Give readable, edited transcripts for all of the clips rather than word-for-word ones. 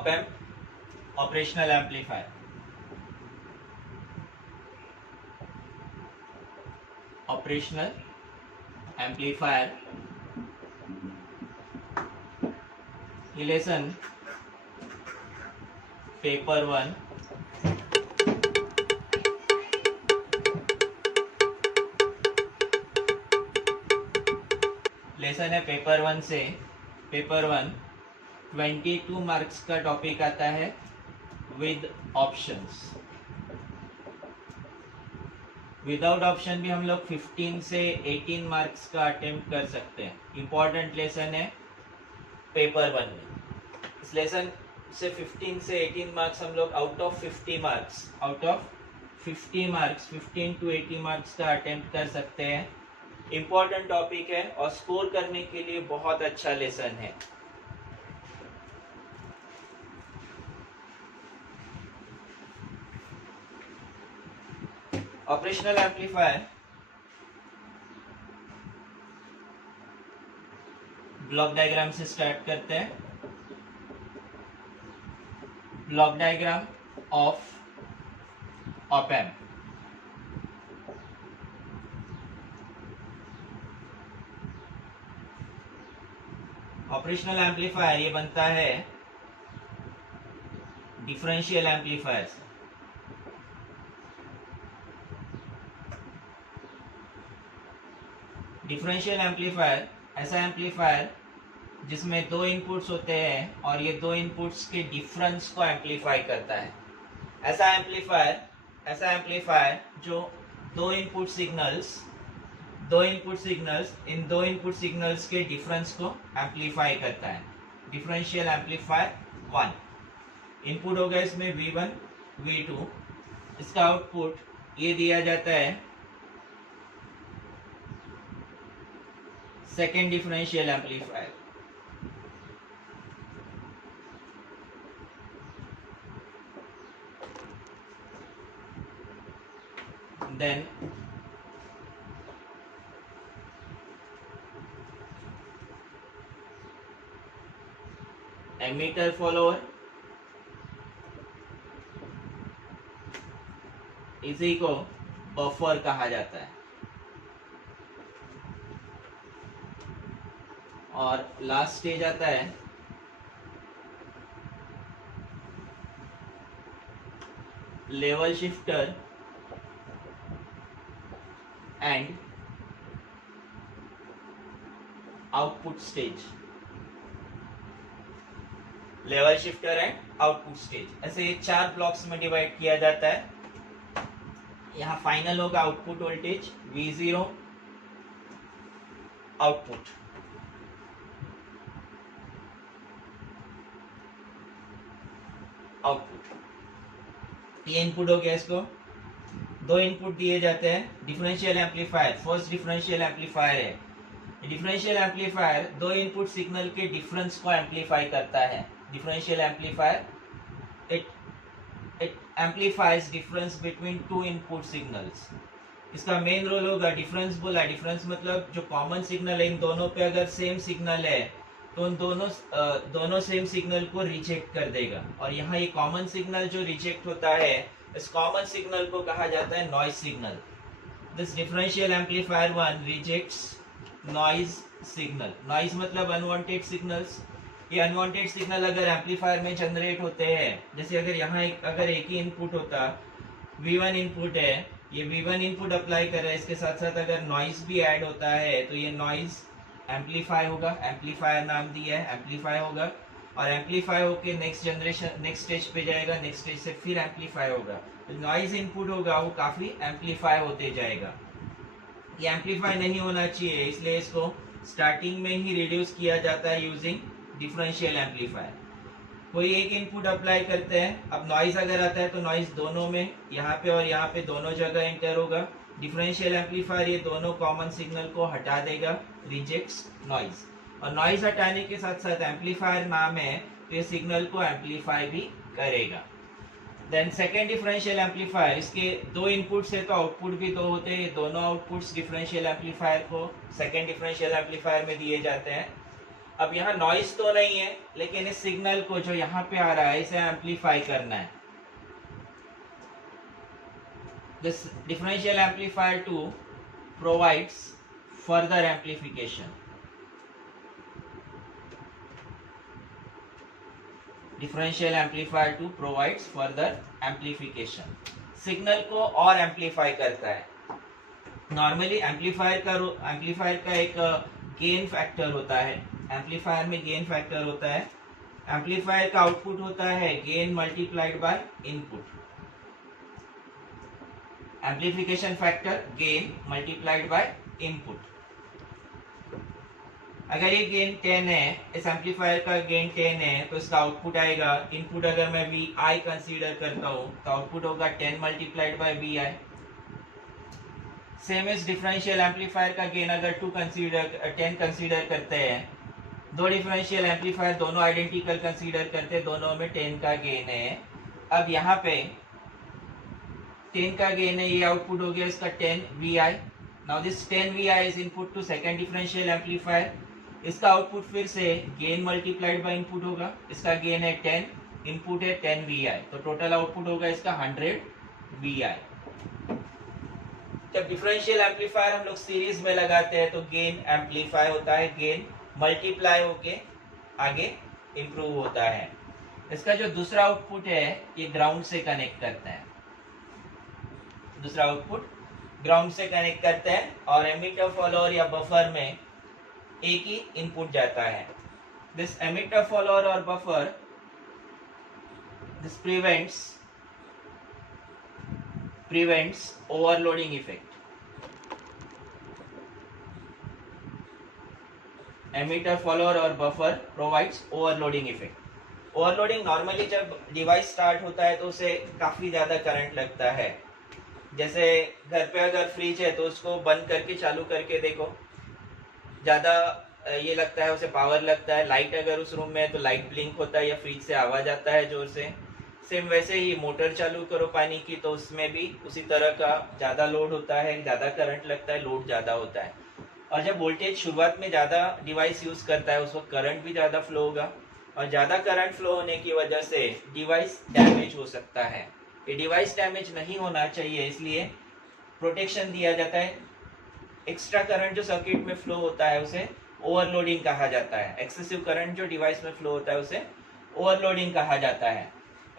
Op amp operational amplifier. Operational amplifier ही lesson paper 1 lesson है paper 1 से। Paper 1 22 marks का टॉपिक आता है विद ऑप्शंस। विदाउट ऑप्शन भी हम लोग 15 से 18 मार्क्स का अटेम्प्ट कर सकते हैं। इंपॉर्टेंट लेसन है पेपर 1 में। इस लेसन से 15 से 18 मार्क्स हम लोग out of 50 marks 15 to 80 marks का अटेम्प्ट कर सकते हैं। इंपॉर्टेंट टॉपिक है और स्कोर करने के लिए बहुत अच्छा लेसन है। ऑपरेशनल एम्पलीफायर ब्लॉक डायग्राम से स्टार्ट करते हैं। Block diagram of op amp. Operational amplifier ये बनता है डिफरेंशियल एम्पलीफायर से। डिफरेंशियल एम्पलीफायर ऐसा एम्पलीफायर जिसमें दो इनपुट्स होते हैं और ये दो इनपुट्स के डिफरेंस को एम्पलीफाई करता है। ऐसा एम्पलीफायर जो दो इनपुट सिग्नल्स इन दो इनपुट सिग्नल्स के डिफरेंस को एम्पलीफाई करता है। डिफरेंशियल एम्पलीफायर 1 इनपुट हो गया इसमें V1 V2। इसका आउटपुट ये दिया जाता है second differential amplifier. Then emitter follower इसी को बफर कहा जाता है। और लास्ट स्टेज आता है level shifter and output stage. Level shifter and output stage ऐसे ये 4 ब्लॉक्स में डिवाइड किया जाता है। यहाँ फाइनल होगा आउटपुट वोल्टेज V0 आउटपुट। ये इनपुट हो गया। इसको दो इनपुट दिए जाते हैं। Differential amplifier first differential amplifier है। डिफरेंशियल एम्पलीफायर दो इनपुट सिग्नल के डिफरेंस को एम्पलीफाई करता है। Differential amplifier it amplifies difference between two input signals. इसका मेन रोल होगा डिफरेंस बोला। डिफरेंस मतलब जो कॉमन सिग्नल है इन दोनों पे अगर सेम सिग्नल है तो उन दोनों सेम सिग्नल को रिजेक्ट कर देगा। और यहाँ ये कॉमन सिग्नल जो रिजेक्ट होता है इस कॉमन सिग्नल को कहा जाता है noise signal. This differential amplifier 1 rejects noise signal. Noise मतलब अनवांटेड सिग्नल्स। ये अनवांटेड सिग्नल अगर एम्पलीफायर में जनरेट होते हैं, जैसे अगर यहाँ अगर एक ही इनपुट होता V1 इनपुट है, ये V1 इनपुट अप्लाई कर रहा है, इसके साथ साथ अगर नॉइज भी ऐड होता है तो ये नॉइज एम्पलीफाई होगा। एम्पलीफायर नाम दिया है, एम्पलीफाई होगा और एम्पलीफाई होके नेक्स्ट स्टेज पे जाएगा। नेक्स्ट स्टेज से फिर एम्पलीफाई होगा। तो नॉइज इनपुट होगा वो काफी एम्पलीफाई होते जाएगा। ये एम्पलीफाई नहीं होना चाहिए, इसलिए इसको स्टार्टिंग में ही रिड्यूस किया जाता है यूजिंग डिफरेंशियल एम्पलीफायर। कोई एक इनपुट अप्लाई करते हैं, अब नॉइज अगर आता है तो नॉइज दोनों में यहाँ पे और यहाँ पे दोनों जगह इंटर होगा। डिफरेंशियल एम्पलीफायर ये दोनों कॉमन सिग्नल को हटा देगा, रिजेक्ट्स नॉइज। और नॉइज हटाने के साथ साथ एम्पलीफायर नाम है तो ये सिग्नल को एम्पलीफाई भी करेगा। देन सेकेंड डिफरेंशियल एम्पलीफायर, इसके दो इनपुट्स है तो आउटपुट भी दो होते हैं। दोनों आउटपुट्स डिफरेंशियल एम्पलीफायर को सेकेंड डिफरेंशियल एम्पलीफायर में दिए जाते हैं। अब यहाँ नॉइस तो नहीं है, लेकिन इस सिग्नल को जो यहाँ पे आ रहा है इसे एम्पलीफाई करना है. This differential amplifier 2 provides further amplification. Differential amplifier 2 provides further amplification. Signal को और एम्पलीफाई करता है. नॉर्मली एम्पलीफायर का एक गेन फैक्टर होता है. एम्पलीफायर में गेन फैक्टर होता है. एम्पलीफायर का आउटपुट होता है gain multiplied by input. Amplification factor gain multiplied by input. अगर ये गेन 10 है, इस एम्पलीफायर का गेन 10 है, तो इसका आउटपुट आएगा, इनपुट अगर मैं वी आई कंसीडर करता हूँ तो आउटपुट होगा 10 multiplied by V I. Same इस डिफरेंशियल एम्पलीफायर का गेन अगर 10 कंसीडर करते हैं, दो डिफरेंशियल एम्पलीफायर दोनों आइडेंटिकल कंसीडर करते हैं, दोनों में 10 का गेन है. अब यहाँ पे 10 का गेन है, ये आउटपुट हो गया इसका 10 V I. Now this 10 V I is input to second differential amplifier. इसका आउटपुट फिर से गेन मल्टीप्लाइड बाय इनपुट होगा. इसका गेन है 10, इनपुट है 10 वी आई, तो टोटल आउटपुट होगा इसका 100 वी आई. जब डिफरेंशियल एम्पलीफायर हम लोग सीरीज में लगाते हैं तो गेन एम्पलीफाई होता है, गेन मल्टीप्लाई होके आगे इंप्रूव होता है. इसका जो दूसरा आउटपुट है ये ग्राउंड से कनेक्ट करते हैं. दूसरा आउटपुट ग्राउंड से कनेक्ट करते हैं और एमिटर फॉलोअर या बफर में एक ही इनपुट जाता है. दिस एमिटर फॉलोअर और buffer, this prevents overloading effect. Emitter follower और buffer provides overloading effect. Overloading normally जब डिवाइस स्टार्ट होता है तो उसे काफ़ी ज़्यादा करंट लगता है. जैसे घर पे अगर फ्रिज है तो उसको बंद करके चालू करके देखो, ज़्यादा ये लगता है, उसे पावर लगता है. लाइट अगर उस रूम में है तो लाइट ब्लिंक होता है या फ्रिज से आवाज़ आता है जोर से. सेम वैसे ही मोटर चालू करो पानी की तो उसमें भी उसी तरह का ज़्यादा लोड होता है, ज़्यादा करंट लगता है, लोड ज़्यादा होता है. और जब वोल्टेज शुरुआत में ज़्यादा डिवाइस यूज़ करता है उस वक्त करंट भी ज़्यादा फ्लो होगा, और ज़्यादा करंट फ्लो होने की वजह से डिवाइस डैमेज हो सकता है. ये डिवाइस डैमेज नहीं होना चाहिए, इसलिए प्रोटेक्शन दिया जाता है. एक्स्ट्रा करंट जो सर्किट में फ्लो होता है उसे ओवरलोडिंग कहा जाता है. एक्सेसिव करंट जो डिवाइस में फ्लो होता है उसे ओवरलोडिंग कहा जाता है.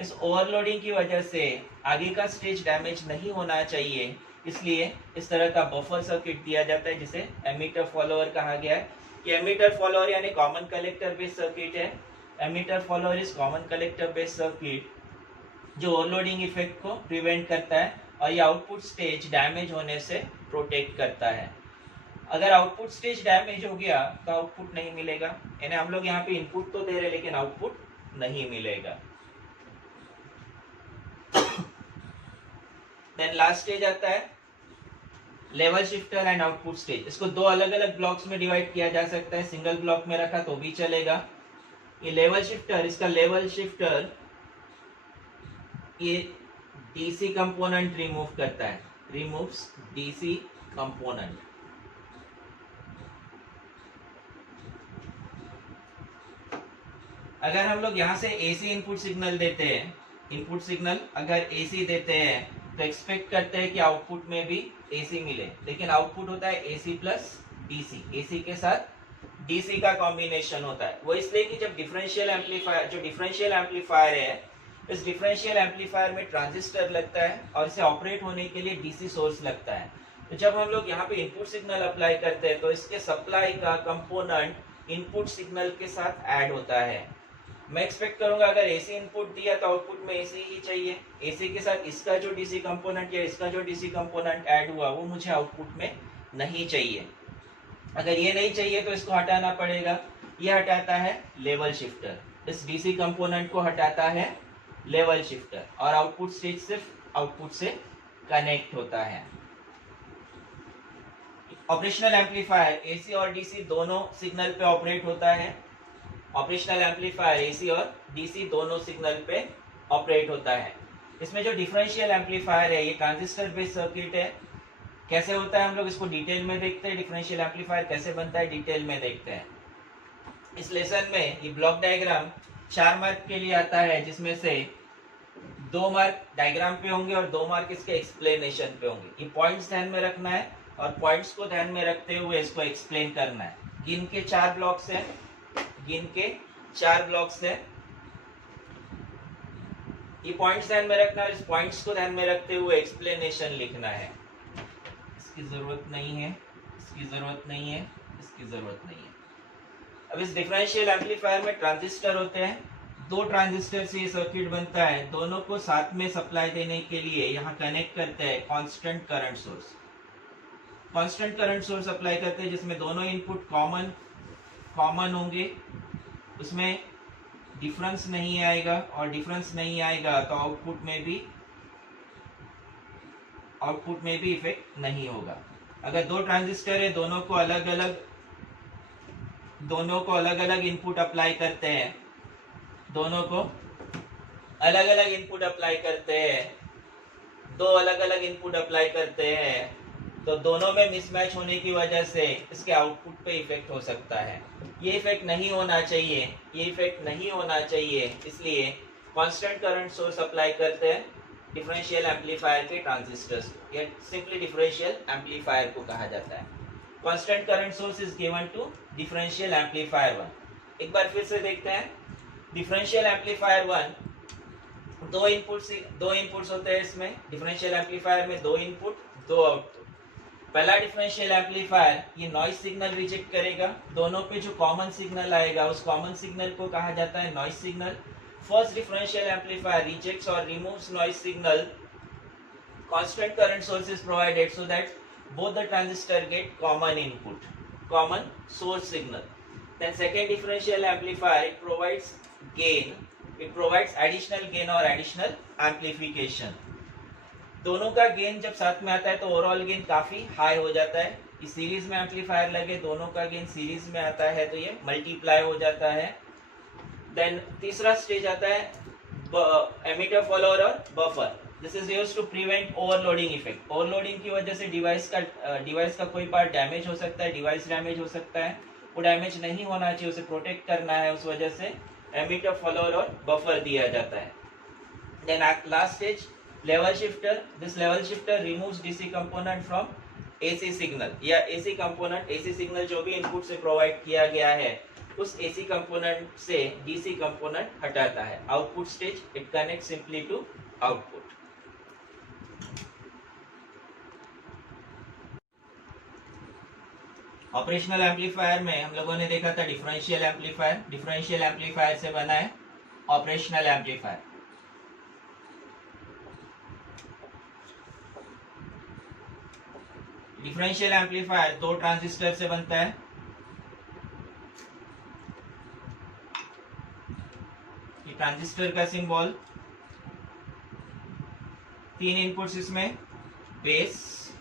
इस ओवरलोडिंग की वजह से आगे का स्टेज डैमेज नहीं होना चाहिए, इसलिए इस तरह का बफर सर्किट दिया जाता है जिसे एमिटर फॉलोअर कहा गया है. ये एमिटर फॉलोअर यानी कॉमन कलेक्टर बेस्ड सर्किट है. Emitter follower is common collector based circuit जो ओवरलोडिंग इफेक्ट को प्रिवेंट करता है और ये आउटपुट स्टेज डैमेज होने से प्रोटेक्ट करता है. अगर आउटपुट स्टेज डैमेज हो गया तो आउटपुट नहीं मिलेगा, यानी हम लोग यहाँ पे इनपुट तो दे रहे लेकिन आउटपुट नहीं मिलेगा. देन लास्ट स्टेज आता है level shifter and output stage. इसको दो अलग अलग ब्लॉक्स में डिवाइड किया जा सकता है, सिंगल ब्लॉक में रखा तो भी चलेगा. ये लेवल शिफ्टर, इसका लेवल शिफ्टर ये डीसी कंपोनेंट रिमूव करता है, रिमूव्स डीसी कंपोनेंट. अगर हम लोग यहाँ से एसी इनपुट सिग्नल देते हैं, इनपुट सिग्नल अगर एसी देते हैं तो एक्सपेक्ट करते हैं कि आउटपुट में भी एसी मिले, लेकिन आउटपुट होता है एसी प्लस डीसी. एसी के साथ डीसी का कॉम्बिनेशन होता है. वो इसलिए कि जब डिफरेंशियल एम्पलीफायर, जो डिफरेंशियल एम्पलीफायर है, इस डिफरेंशियल एम्पलीफायर में ट्रांजिस्टर लगता है और इसे ऑपरेट होने के लिए डीसी सोर्स लगता है. तो जब हम लोग यहाँ पे इनपुट सिग्नल अप्लाई करते हैं तो इसके सप्लाई का कंपोनेंट इनपुट सिग्नल के साथ ऐड होता है. मैं एक्सपेक्ट करूंगा अगर एसी इनपुट दिया तो आउटपुट में एसी ही चाहिए. एसी के साथ इसका जो डीसी कंपोनेंट या इसका जो डीसी कंपोनेंट ऐड हुआ वो मुझे आउटपुट में नहीं चाहिए. अगर ये नहीं चाहिए तो इसको हटाना पड़ेगा. ये हटाता है लेवल शिफ्टर, इस डीसी कंपोनेंट को हटाता है लेवल शिफ्टर, और आउटपुट स्टेज सिर्फ आउटपुट से कनेक्ट होता है. ऑपरेशनल एम्पलीफायर एसी और डीसी दोनों सिग्नल पे ऑपरेट होता है. ऑपरेशनल एम्पलीफायर एसी और डीसी दोनों सिग्नल पे ऑपरेट होता है. इसमें जो डिफरेंशियल एम्पलीफायर है ये ट्रांजिस्टर बेस्ड सर्किट है. कैसे होता है हम लोग इसको डिटेल में देखते हैं. डिफरेंशियल एम्पलीफायर कैसे बनता है डिटेल में देखते हैं. इस लेसन में ये ब्लॉक डायग्राम 4 मार्क के लिए आता है, जिसमें से 2 मार्क डायग्राम पे होंगे और 2 मार्क इसके एक्सप्लेनेशन पे होंगे। ये पॉइंट्स ध्यान में रखना है और पॉइंट्स को ध्यान में रखते हुए इसको एक्सप्लेन करना है। गिन के 4 ब्लॉक्स है, गिन के 4 ब्लॉक्स है। ये पॉइंट्स ध्यान में रखना है, इस पॉइंट्स को ध्यान में रखते हुए एक्सप्लेनेशन लिखना है। इसकी जरूरत नहीं है, इसकी जरूरत नहीं है, इसकी जरूरत नहीं है। अब इस डिफरेंशियल एम्पलीफायर में ट्रांजिस्टर होते हैं, 2 ट्रांजिस्टर से ये सर्किट बनता है। दोनों को साथ में सप्लाई देने के लिए यहाँ कनेक्ट करते हैं constant current source. Constant current source apply करते हैं जिसमें दोनों इनपुट कॉमन होंगे, उसमें डिफरेंस नहीं आएगा, और डिफरेंस नहीं आएगा तो आउटपुट में भी इफेक्ट नहीं होगा। अगर 2 ट्रांजिस्टर है, दोनों को अलग अलग इनपुट अप्लाई करते हैं, दोनों को अलग अलग इनपुट अप्लाई करते हैं, 2 अलग अलग इनपुट अप्लाई करते हैं, तो दोनों में मिसमैच होने की वजह से इसके आउटपुट पे इफेक्ट हो सकता है। ये इफेक्ट नहीं होना चाहिए, ये इफेक्ट नहीं होना चाहिए, इसलिए कांस्टेंट करंट सोर्स अप्लाई करते हैं डिफरेंशियल एम्पलीफायर के ट्रांजिस्टर्स को। या सिंपली डिफरेंशियल एम्पलीफायर को कहा जाता है। Constant current source is given to differential amplifier 1। एक बार फिर से देखते हैं। डिफरेंशियल एम्पलीफायर 1 दो इनपुट्स होते हैं। इसमें डिफरेंशियल एम्पलीफायर में 2 इनपुट 2 आउटपुट। पहला डिफरेंशियल एम्पलीफायर ये नॉइज सिग्नल रिजेक्ट करेगा, दोनों पे जो कॉमन सिग्नल आएगा उस कॉमन सिग्नल को कहा जाता है noise signal. First differential amplifier rejects और removes noise signal. Constant current source is provided so that both the transistor get common input, common source signal. Then second differential amplifier, it provides additional gain or additional amplification. दोनों का gain जब साथ में आता है तो overall gain काफी high हो जाता है। इस सीरीज में एम्पलीफायर लगे, दोनों का गेन सीरीज में आता है तो ये मल्टीप्लाई हो जाता है। देन तीसरा स्टेज आता है एमिटर फॉलोअर और buffer. This is used to prevent overloading effect. Overloading की वजह से डिवाइस का कोई पार्ट डैमेज हो सकता है, डिवाइस डैमेज हो सकता है, वो डैमेज नहीं होना चाहिए, उसे प्रोटेक्ट करना है, उस वजह से एमिटर फॉलोअर और बफर दिया जाता है। Then last stage level shifter. This level shifter removes DC component from AC signal, या एसी कंपोनेंट, एसी सिग्नल जो भी इनपुट से प्रोवाइड किया गया है उस एसी कंपोनेंट से डीसी कंपोनेंट हटाता है। Output stage, it connect simply to output. Operational amplifier में हम लोगों ने देखा था डिफरेंशियल एम्पलीफायर। डिफरेंशियल एम्पलीफायर से बना है operational amplifier. Differential amplifier 2 transistor से बनता है। ये ट्रांजिस्टर का सिंबल, 3 इनपुट्स इसमें, बेस,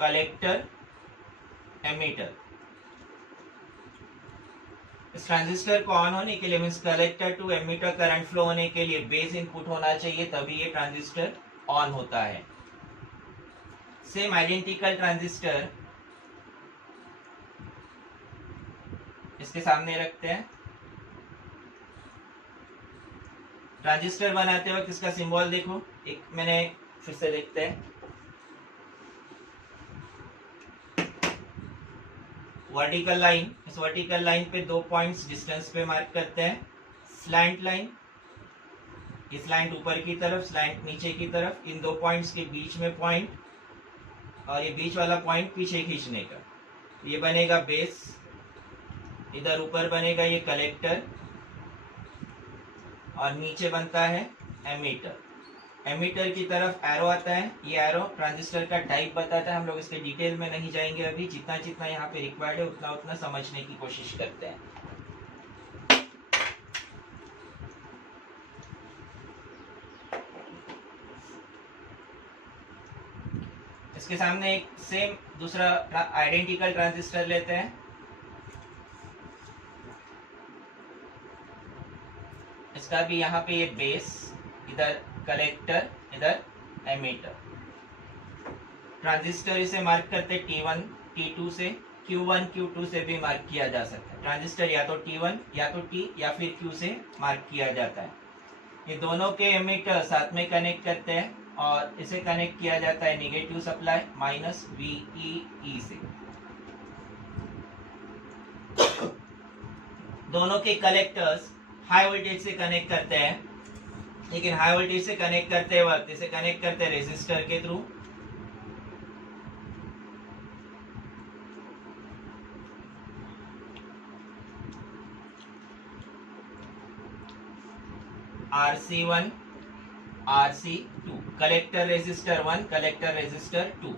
कलेक्टर, एमीटर। इस ट्रांजिस्टर को ऑन होने के लिए, means collector to emitter current flow होने के लिए बेस इनपुट होना चाहिए, तभी ये ट्रांजिस्टर ऑन होता है। सेम आइडेंटिकल ट्रांजिस्टर इसके सामने रखते हैं। ट्रांजिस्टर बनाते वक्त इसका सिंबल देखो, एक मैंने फिर से देखते हैं। वर्टिकल लाइन, इस वर्टिकल लाइन पे 2 पॉइंट्स डिस्टेंस पे मार्क करते हैं। स्लैंट लाइन, ये स्लैंट ऊपर की तरफ, स्लैंट नीचे की तरफ, इन 2 पॉइंट्स के बीच में पॉइंट, और ये बीच वाला पॉइंट पीछे खींचने का, ये बनेगा बेस। इधर ऊपर बनेगा ये कलेक्टर, और नीचे बनता है एमीटर। एमीटर की तरफ एरो आता है, ये एरो ट्रांजिस्टर का टाइप बताता है। हम लोग इसके डिटेल में नहीं जाएंगे अभी, जितना जितना यहाँ पे रिक्वायर्ड है उतना उतना समझने की कोशिश करते हैं। इसके सामने एक सेम दूसरा आइडेंटिकल ट्रांजिस्टर लेते हैं। इसका भी यहाँ पे ये बेस, इधर कलेक्टर, इधर एमीटर। ट्रांजिस्टर इसे मार्क करते T1 T2 से, Q1 Q2 से भी मार्क किया जा सकता है। ट्रांजिस्टर या तो T1 या तो T या फिर Q से मार्क किया जाता है। ये दोनों के एमीटर साथ में कनेक्ट करते हैं और इसे कनेक्ट किया जाता है नेगेटिव सप्लाई माइनस VEE से। दोनों के कलेक्टर्स हाई वोल्टेज से कनेक्ट करते हैं, लेकिन हाई वोल्टेज से कनेक्ट करते वक्त इसे कनेक्ट करते हैं रेजिस्टर के through. RC1 RC2 collector resistor 1 collector resistor 2,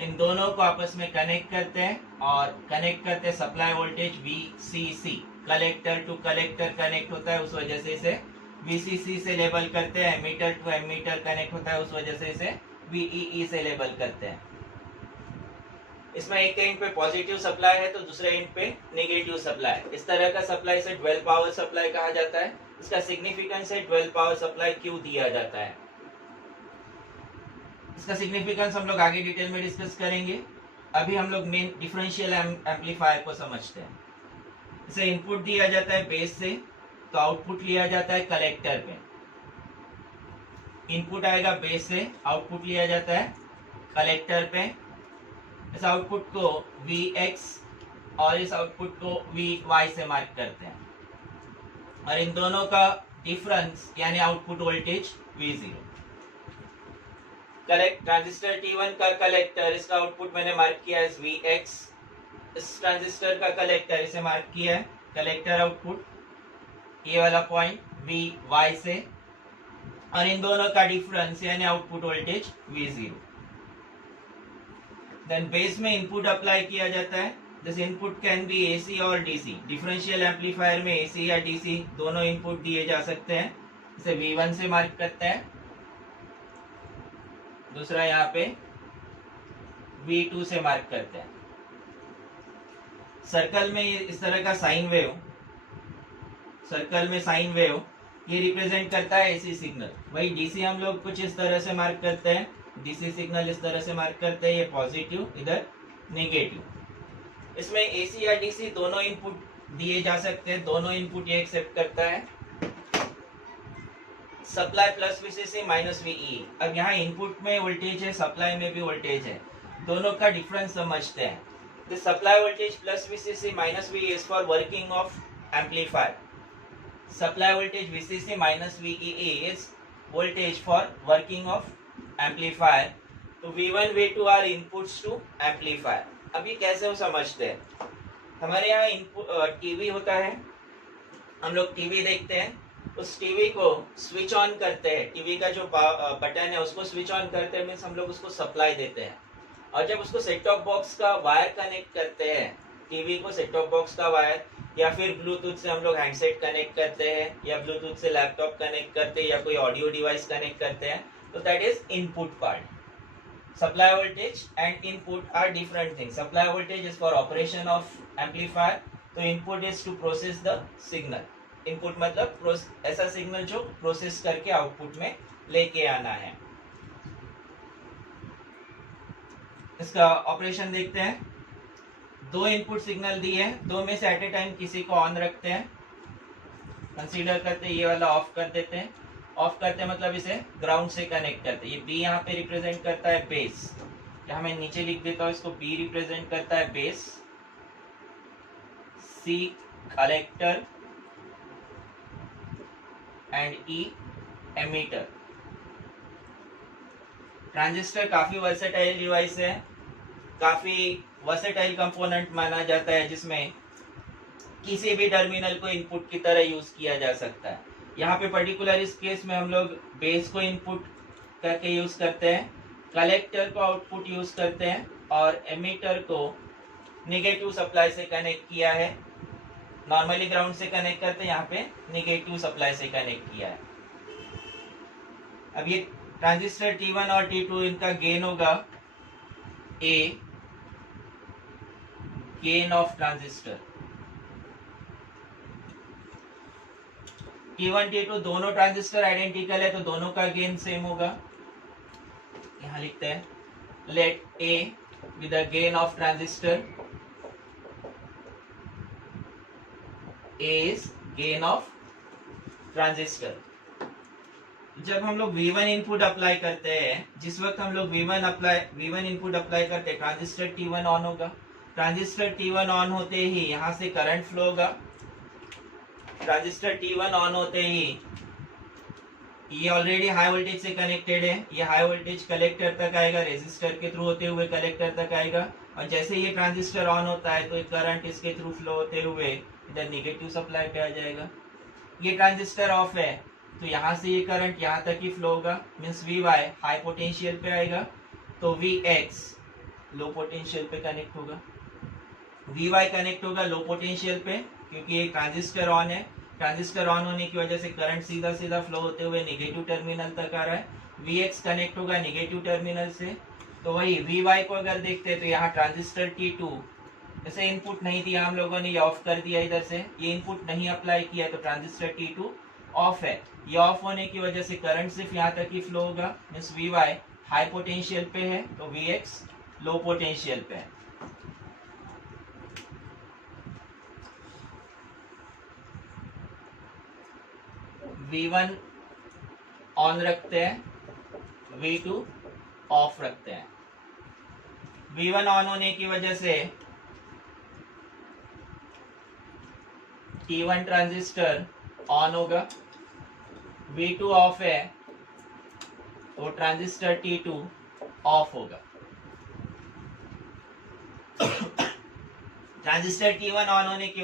इन दोनों को आपस में कनेक्ट करते हैं और कनेक्ट करते हैं supply voltage VCC। Collector to collector connect होता है, उस वजह से इसे VCC से लेबल करते हैं। एमीटर टू एमीटर कनेक्ट होता है, उस वजह से इसे VEE से लेबल करते हैं। इसमें एक एंड पे पॉजिटिव सप्लाई है तो दूसरे एंड पे नेगेटिव सप्लाई। इस तरह का सप्लाई से ड्वेल पावर सप्लाई कहा जाता है। इसका सिग्निफिकेंस है ड्वेल पावर सप्लाई क्यों दिया जाता है। इसका सिग्निफिकेंस हम लोग आगे डिटेल में डिस्कस करेंगे। अभी हम लोग मेन डिफरेंशियल एम्पलीफायर को समझते हैं। इसे इनपुट दिया जाता है बेस से, तो आउटपुट लिया जाता है कलेक्टर पे। इनपुट आएगा बेस से, आउटपुट लिया जाता है कलेक्टर पे। इस आउटपुट को Vx और इस आउटपुट को Vy से मार्क करते हैं और इन दोनों का डिफरेंस यानी output voltage V0। Collect transistor T1 का कलेक्टर, इसका आउटपुट मैंने मार्क किया है Vx। इस ट्रांजिस्टर का कलेक्टर इसे मार्क किया है कलेक्टर आउटपुट, ये वाला पॉइंट Vy से, और इन दोनों का डिफरेंस यानी आउटपुट वोल्टेज V0। देन बेस में इनपुट अप्लाई किया जाता है। This input can be AC और DC। डिफरेंशियल एम्पलीफायर में AC या DC दोनों इनपुट दिए जा सकते हैं। इसे V1 से मार्क करते हैं, दूसरा यहाँ पे V2 से मार्क करते हैं। सर्कल में इस तरह का साइन वेव, सर्कल में साइन वेव ये रिप्रेजेंट करता है AC सिग्नल। वही DC हम लोग कुछ इस तरह से मार्क करते हैं, DC सिग्नल इस तरह से मार्क करते हैं, ये पॉजिटिव इधर नेगेटिव। इसमें AC या DC दोनों इनपुट दिए जा सकते हैं, दोनों इनपुट ये एक्सेप्ट करता है। Supply plus VCC minus VE। अब यहाँ इनपुट में वोल्टेज है, सप्लाई में भी वोल्टेज है, दोनों का डिफरेंस समझते हैं। The supply voltage plus VCC minus VE is for working of amplifier. Supply voltage VCC minus VEE is voltage for working of amplifier. तो V1 V2 are inputs to amplifier. अब ये कैसे वो समझते हैं। हमारे यहाँ इनपुट टीवी होता है, हम लोग टीवी देखते हैं, उस टीवी को स्विच ऑन करते हैं। टीवी का जो बटन है उसको स्विच ऑन करते हैं, मीन्स हम लोग उसको सप्लाई देते हैं। और जब उसको सेट टॉप बॉक्स का वायर कनेक्ट करते हैं, टीवी को सेट टॉप बॉक्स का वायर, या फिर ब्लूटूथ से हम लोग हैंडसेट कनेक्ट करते हैं, या ब्लूटूथ से लैपटॉप कनेक्ट करते हैं, या कोई ऑडियो डिवाइस कनेक्ट करते हैं, तो that is input part. Supply voltage and input are different things. Supply voltage is for operation of amplifier, तो input is to process the signal. Input मतलब ऐसा सिग्नल जो प्रोसेस करके आउटपुट में लेके आना है। इसका ऑपरेशन देखते हैं। दो इनपुट सिग्नल दिए हैं, दो में से एट ए टाइम किसी को ऑन रखते हैं, कंसीडर करते हैं, ये वाला ऑफ कर देते हैं। ऑफ करते हैं मतलब इसे ग्राउंड से कनेक्ट करते हैं। ये बी यहाँ पे रिप्रेजेंट करता है बेस, यहाँ मैं नीचे लिख देता हूँ, इसको बी रिप्रेजेंट करता है base, C collector and E emitter. Transistor काफी वर्सेटाइल डिवाइस है, काफी वर्सेटाइल कंपोनेंट माना जाता है, जिसमें किसी भी टर्मिनल को इनपुट की तरह यूज किया जा सकता है। यहाँ पे पर्टिकुलर इस केस में हम लोग बेस को इनपुट करके यूज करते हैं, कलेक्टर को आउटपुट यूज करते हैं, और एमीटर को नेगेटिव सप्लाई से कनेक्ट किया है। नॉर्मली ग्राउंड से कनेक्ट करते हैं, यहाँ पे नेगेटिव सप्लाई से कनेक्ट किया है। अब ये ट्रांजिस्टर T1 और T2, इनका गेन होगा A, gain of transistor. T1 T2 दोनों ट्रांजिस्टर आइडेंटिकल है, तो दोनों का गेन सेम होगा। यहाँ लिखते हैं let A with the gain of transistor is gain of transistor. जब हम लोग V1 इनपुट अप्लाई करते हैं, जिस वक्त हम लोग V1 इनपुट अप्लाई करते हैं, ट्रांजिस्टर T1 ऑन होगा। ट्रांजिस्टर T1 ऑन होते ही यहां से करंट फ्लो होगा। ट्रांजिस्टर T1 ऑन होते ही ये ऑलरेडी हाई वोल्टेज से कनेक्टेड है, ये हाई वोल्टेज कलेक्टर तक आएगा, रेजिस्टर के थ्रू होते हुए कलेक्टर तक आएगा। और जैसे ये ट्रांजिस्टर ऑन होता है तो एक करंट इसके थ्रू फ्लो होते हुए इधर निगेटिव सप्लाई पे आ जाएगा। ये ट्रांजिस्टर ऑफ है तो यहाँ से ये करंट यहाँ तक ही फ्लो होगा, मीन्स Vy हाई पोटेंशियल पे आएगा, तो Vx लो पोटेंशियल पे कनेक्ट होगा। Vy कनेक्ट होगा लो पोटेंशियल पे क्योंकि ये ट्रांजिस्टर ऑन है। ट्रांजिस्टर ऑन होने की वजह से करंट सीधा सीधा फ्लो होते हुए नेगेटिव टर्मिनल तक आ रहा है। Vx कनेक्ट होगा नेगेटिव टर्मिनल से, तो वही Vy को अगर देखते हैं तो यहाँ ट्रांजिस्टर T2 जैसे इनपुट नहीं दिया हम लोगों ने, ये ऑफ कर दिया, इधर से ये इनपुट नहीं अप्लाई किया तो ट्रांजिस्टर T2 ऑफ है। ये ऑफ होने की वजह से करंट सिर्फ यहाँ तक ही फ्लो होगा, मीन्स Vy हाई पोटेंशियल पे है तो Vx लो पोटेंशियल पे है। V1 ऑन रखते हैं, V2 ऑफ रखते हैं। V1 ऑन होने की वजह से T1 ट्रांजिस्टर ऑन होगा, V2 ऑफ है तो ट्रांजिस्टर T2 ऑफ होगा। ट्रांजिस्टर T1 ऑन होने की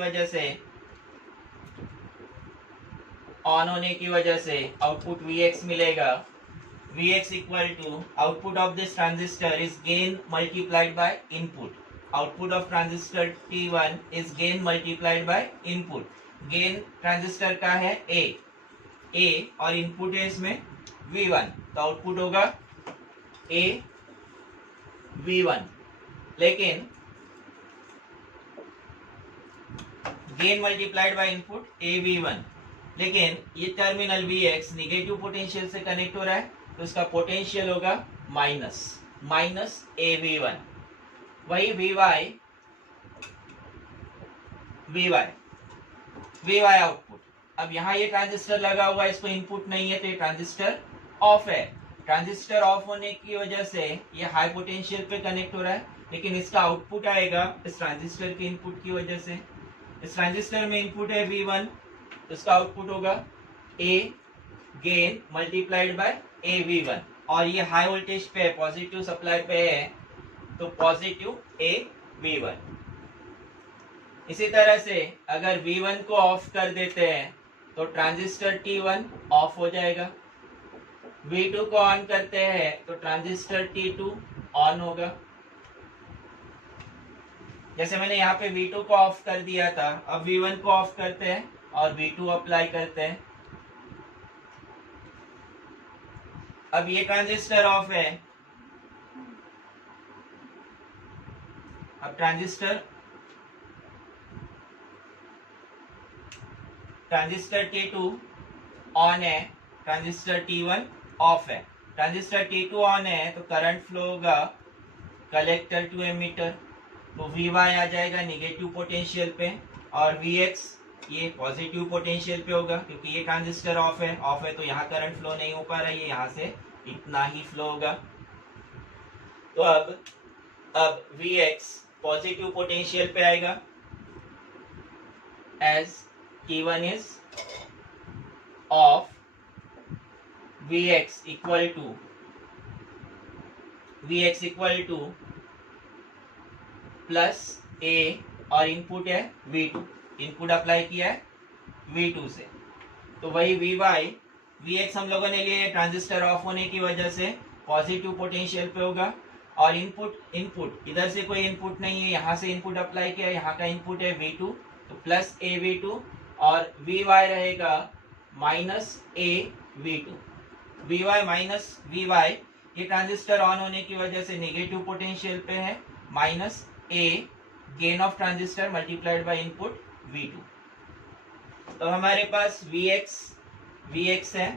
वजह से आउटपुट Vx मिलेगा। Vx equal to output of this transistor is gain multiplied by input. Output of transistor T1 is gain multiplied by input. Gain transistor का है A और input है इसमें V1, तो आउटपुट होगा A V1। लेकिन gain multiplied by input A V1, लेकिन ये टर्मिनल Vx निगेटिव पोटेंशियल से कनेक्ट हो रहा है तो इसका पोटेंशियल होगा माइनस A V1। वही Vy आउटपुट। अब यहाँ ये ट्रांजिस्टर लगा हुआ है, इसको इनपुट नहीं है तो ये ट्रांजिस्टर ऑफ है। ट्रांजिस्टर ऑफ होने की वजह से ये हाई पोटेंशियल पे कनेक्ट हो रहा है, लेकिन इसका आउटपुट आएगा इस ट्रांजिस्टर के इनपुट की वजह से। इस ट्रांजिस्टर में इनपुट है V1, तो इसका आउटपुट होगा A gain multiplied bye A V1, और ये हाई वोल्टेज पे पॉजिटिव सप्लाई पे है तो पॉजिटिव A V1। इसी तरह से अगर V1 को ऑफ कर देते हैं तो ट्रांजिस्टर T1 ऑफ हो जाएगा। V2 को ऑन करते हैं तो ट्रांजिस्टर T2 ऑन होगा। जैसे मैंने यहाँ पे V2 को ऑफ कर दिया था, अब V1 को ऑफ करते हैं और V2 अप्लाई करते हैं। अब ये ट्रांजिस्टर ऑफ है, अब ट्रांजिस्टर T2 ऑन है, ट्रांजिस्टर T1 ऑफ है। ट्रांजिस्टर T2 ऑन है तो करंट फ्लो होगा कलेक्टर टू एमीटर, तो Vy आ जाएगा निगेटिव पोटेंशियल पे और Vx ये पॉजिटिव पोटेंशियल पे होगा, क्योंकि ये ट्रांजिस्टर ऑफ है तो यहाँ करंट फ्लो नहीं हो पा रहा है, ये यहाँ से इतना ही फ्लो होगा। तो अब Vx पॉजिटिव पोटेंशियल पे आएगा as T1 is off। Vx equal to plus A और इनपुट है V2, इनपुट अप्लाई किया है V2 से, तो वही Vx हम लोगों ने लिए ट्रांजिस्टर ऑफ होने की वजह से पॉजिटिव पोटेंशियल पे होगा, और इनपुट इधर से कोई इनपुट नहीं है, यहाँ से इनपुट अप्लाई किया, यहाँ का इनपुट है V2 तो प्लस A V2 और Vy रहेगा minus A V2। Vy minus Vy ये ट्रांजिस्टर ऑन होने की वजह से नेगेटिव पोटेंशियल पे है, minus A gain of transistor multiplied by input V2। तो हमारे पास Vx है,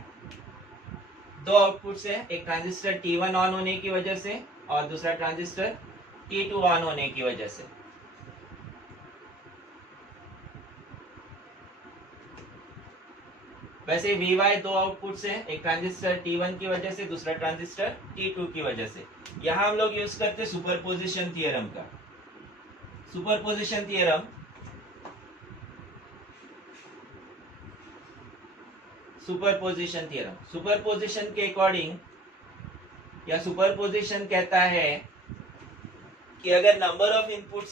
दो आउटपुट्स है, एक ट्रांजिस्टर T1 ऑन होने की वजह से और दूसरा ट्रांजिस्टर T2 ऑन होने की वजह से। वैसे Vy दो आउटपुट है, एक ट्रांजिस्टर T1 की वजह से, दूसरा ट्रांजिस्टर T2 की वजह से। यहां हम लोग यूज करते सुपरपोजिशन थियरम का। सुपरपोजिशन थियरम सुपरपोजिशन के अकॉर्डिंग या सुपरपोजिशन कहता है कि अगर नंबर ऑफ इनपुट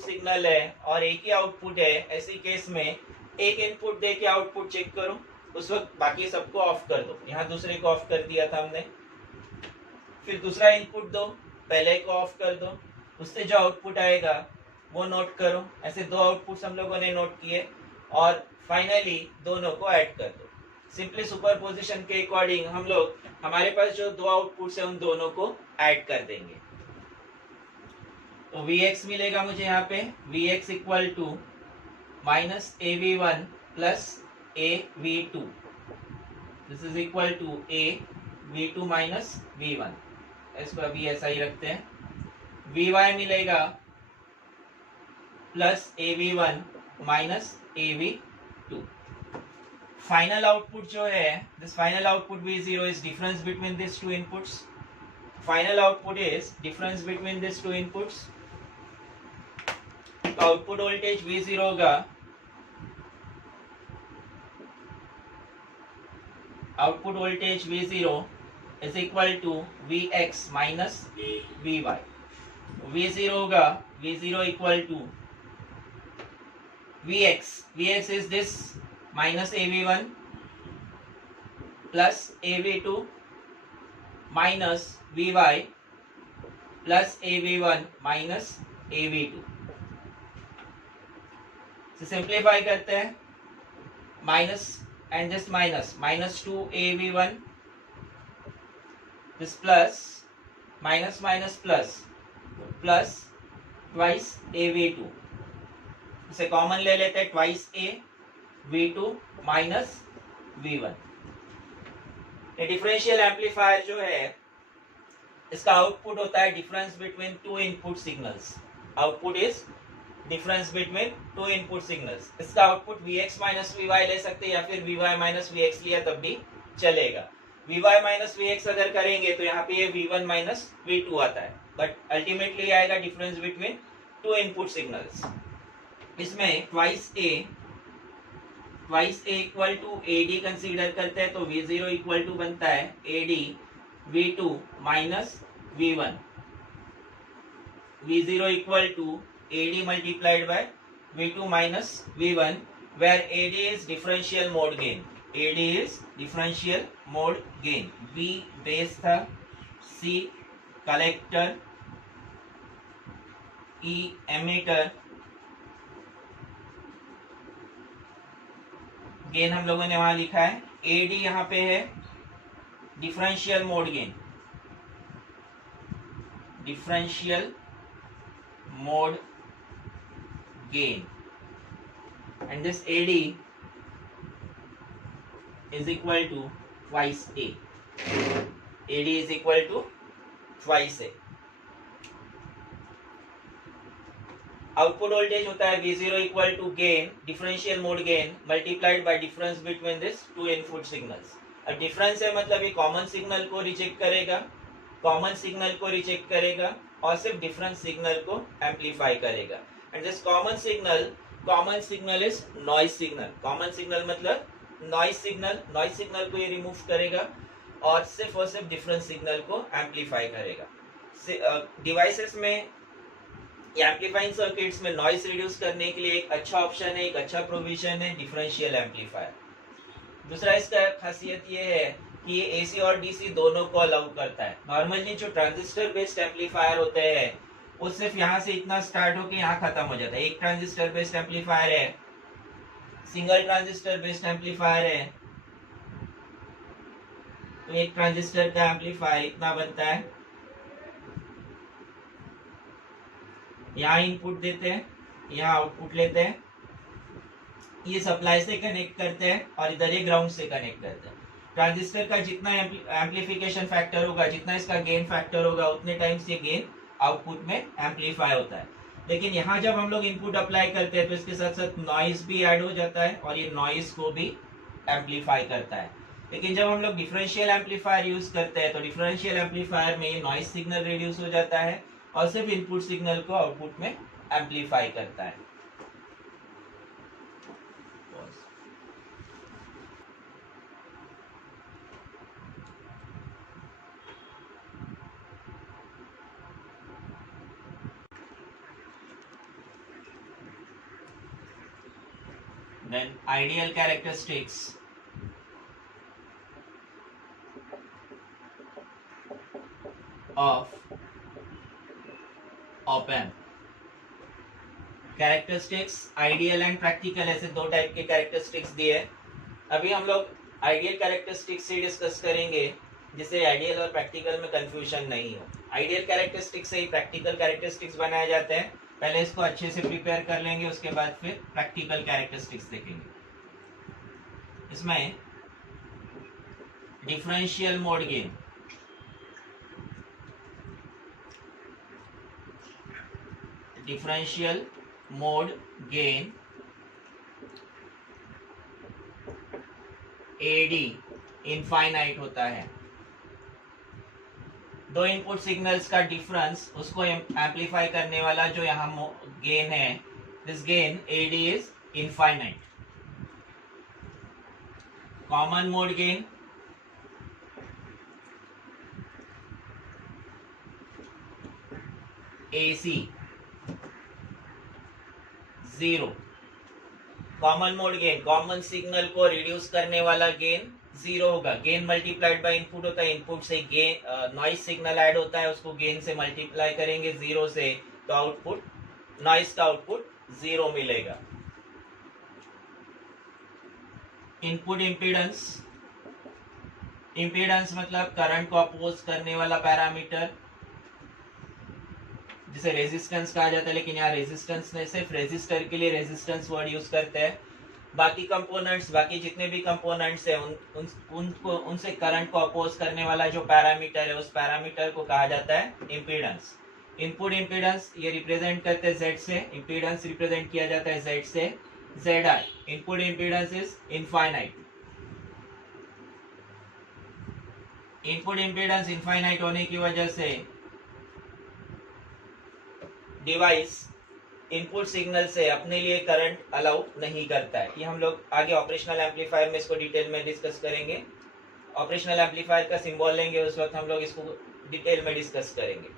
सिग्नल है और एक ही आउटपुट है, ऐसी केस में एक इनपुट दे के आउटपुट चेक करो, उस वक्त बाकी सबको ऑफ कर दो। यहाँ दूसरे को ऑफ कर दिया था हमने। फिर दूसरा इनपुट दो, पहले को ऑफ कर दो, उससे जो आउटपुट आएगा वो नोट करो। ऐसे दो आउटपुट्स हम लोगों ने नोट किए और फाइनली दोनों को ऐड कर दो। सिंपली सुपरपोजिशन के अकॉर्डिंग हम लोग हमारे पास जो दो आउटपुट्स है उन दोनों को ऐड कर देंगे। तो Vx मिलेगा मुझे यहाँ पे, Vx equal to minus AV1 plus AV2, this is equal to AV2 minus V1। इसको अभी ऐसा ही रखते हैं। Vy मिलेगा plus AV1 minus AV2। Final output जो है, this final output V0 is difference between this two inputs. Final output is difference between this two inputs. Output voltage V0 होगा, output voltage V0 is equal to Vx minus Vy। V0 होगा, V0 equal to Vx is this minus AV1 plus AV2 minus Vy plus AV1 minus AV2। Simplify करते हैं, minus and this minus 2AV1, this plus minus minus plus twice AV2। इसे common ले लेते हैं, twice AV2 minus V1। ये differential amplifier जो है, इसका आउटपुट होता है difference between two input signals. Output is difference between two input signals. इसका आउटपुट Vx माइनस Vy ले सकते हैं या फिर Vy माइनस Vx लिया तब भी चलेगा। Vy माइनस Vx अगर करेंगे तो यहाँ पे ये V1 माइनस V2 आता है, बट अल्टीमेटली आएगा difference between two input signals. इसमें twice A equal to AD consider करते हैं, तो V0 इक्वल टू बनता है AD V2 minus V1। V0 equal to AD multiplied by V2 minus V1, where AD is differential mode gain. AD is differential mode gain. B base था, C collector, E emitter। Gain हम लोगों ने वहां लिखा है, AD यहाँ पे है differential mode gain, differential mode gain, and this AD is equal to twice A. AD is equal to twice A. Output voltage होता है V0 equal to gain, differential mode gain multiplied by difference between this two input signals. अब difference है मतलब ये common signal को reject करेगा, और सिर्फ डिफरेंट सिग्नल को एम्पलीफाई करेगा। And this common signal is noise signal. Common signal मतलब नॉइज सिग्नल को ये रिमूव करेगा और सिर्फ डिफरेंट सिग्नल को एम्पलीफाई करेगा। डिवाइसेस में या एम्पलीफाइंग सर्किट्स में नॉइज रिड्यूस करने के लिए एक अच्छा ऑप्शन है, एक अच्छा प्रोविजन है डिफरेंशियल एम्पलीफायर। दूसरा इसका खासियत ये है कि ये एसी और डीसी दोनों को अलाउ करता है। नॉर्मली जो ट्रांजिस्टर बेस्ड एम्पलीफायर होते हैं वो सिर्फ यहाँ से इतना स्टार्ट होके यहाँ खत्म हो जाता है। एक ट्रांजिस्टर बेस्ड एम्पलीफायर है, सिंगल ट्रांजिस्टर बेस्ड एम्पलीफायर है, तो एक ट्रांजिस्टर का एम्पलीफायर इतना बनता है। यहाँ इनपुट देते हैं, यहाँ आउटपुट लेते हैं, ये सप्लाई से कनेक्ट करते हैं और इधर ये ग्राउंड से कनेक्ट करते हैं। ट्रांजिस्टर का जितना एम्पलीफिकेशन फैक्टर होगा, जितना इसका गेन फैक्टर होगा, उतने टाइम्स ये गेन आउटपुट में एम्पलीफाई होता है। लेकिन यहाँ जब हम लोग इनपुट अप्लाई करते हैं तो इसके साथ साथ नॉइस भी ऐड हो जाता है और ये नॉइस को भी एम्पलीफाई करता है। लेकिन जब हम लोग डिफरेंशियल एम्पलीफायर यूज करते हैं तो डिफरेंशियल एम्पलीफायर में ये नॉइस सिग्नल रिड्यूस हो जाता है और सिर्फ इनपुट सिग्नल को आउटपुट में एम्पलीफाई करता है। Then ideal characteristics of op-amp। Characteristics ideal and practical, ऐसे दो टाइप के कैरेक्टरिस्टिक्स दिए। अभी हम लोग आइडियल कैरेक्टरिस्टिक्स से डिस्कस करेंगे जिससे आइडियल और प्रैक्टिकल में कंफ्यूजन नहीं हो। आइडियल कैरेक्टरिस्टिक्स से ही प्रैक्टिकल कैरेक्टरिस्टिक्स बनाए जाते हैं। पहले इसको अच्छे से प्रिपेयर कर लेंगे, उसके बाद फिर प्रैक्टिकल कैरेक्टरिस्टिक्स देखेंगे। इसमें differential mode gain, differential mode gain AD infinite होता है। दो इनपुट सिग्नल्स का डिफरेंस, उसको एम्पलीफाई करने वाला जो यहाँ गेन है, this gain AD is infinite. Common mode gain AC zero. Common mode gain, common signal को रिड्यूस करने वाला गेन जीरो होगा। गेन मल्टीप्लाइड बाय इनपुट होता है, इनपुट से गेन नॉइस सिग्नल ऐड होता है, उसको गेन से मल्टीप्लाई करेंगे जीरो से, तो आउटपुट नॉइस का आउटपुट जीरो मिलेगा। इनपुट इम्पीडेंस, इम्पीडेंस मतलब करंट को अपोज करने वाला पैरामीटर, जिसे रेजिस्टेंस कहा जाता है, लेकिन यहाँ रेजिस्टेंस में सिर्फ रेजिस्टर के लिए रेजिस्टेंस वर्ड यूज करते हैं। बाकी कंपोनेंट्स, बाकी जितने भी कंपोनेंट्स हैं उनको उनसे करंट को अपोज करने वाला जो पैरामीटर है, उस पैरामीटर को कहा जाता है इम्पीडेंस। इनपुट इम्पीडेंस ये रिप्रेजेंट करते हैं Z से, इम्पीडेंस रिप्रेजेंट किया जाता है Z से, ZI। Input impedance is infinite. Input impedance infinite होने की वजह से डिवाइस इनपुट सिग्नल से अपने लिए करंट अलाउ नहीं करता है। ये हम लोग आगे ऑपरेशनल एम्पलीफायर में इसको डिटेल में डिस्कस करेंगे। ऑपरेशनल एम्पलीफायर का सिंबल लेंगे, उस वक्त हम लोग इसको डिटेल में डिस्कस करेंगे।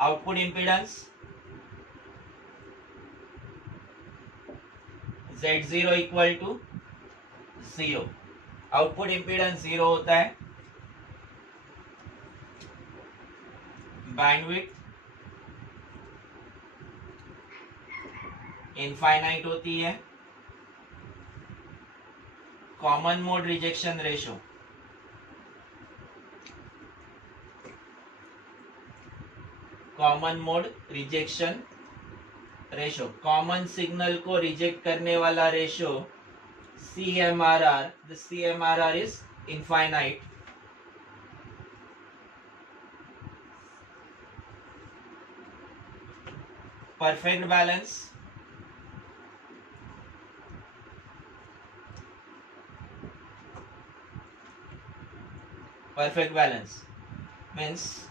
Output impedance Z0 equal to 0। Output impedance 0 होता है। बैंडविड्थ इनफाइनाइट होती है। Common mode rejection ratio, common mode rejection ratio, common signal को रिजेक्ट करने वाला ratio CMRR, the CMRR is infinite। perfect balance, perfect balance means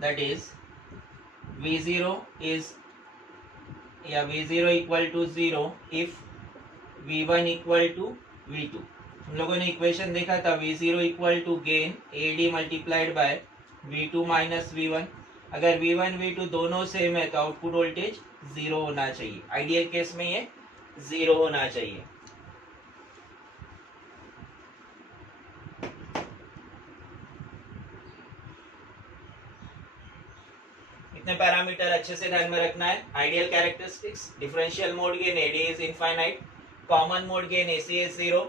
that is V0 is V0 equal to 0 if V1 equal to V2। हम लोगों ने equation देखा था, V0 equal to gain AD multiplied by V2 minus V1। अगर V1 V2 दोनों same है तो output voltage 0 होना चाहिए। आइडियल केस में ये 0 होना चाहिए। इतने पैरामीटर अच्छे से ध्यान में रखना है। Ideal characteristics, differential mode gain AD is infinite, common mode gain AC is 0,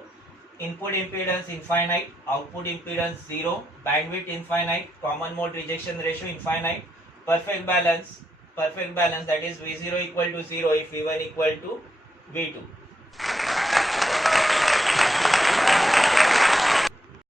input impedance infinite, output impedance 0, bandwidth infinite, common mode rejection ratio infinite, perfect balance that is V0 equal to 0 if V1 equal to V2।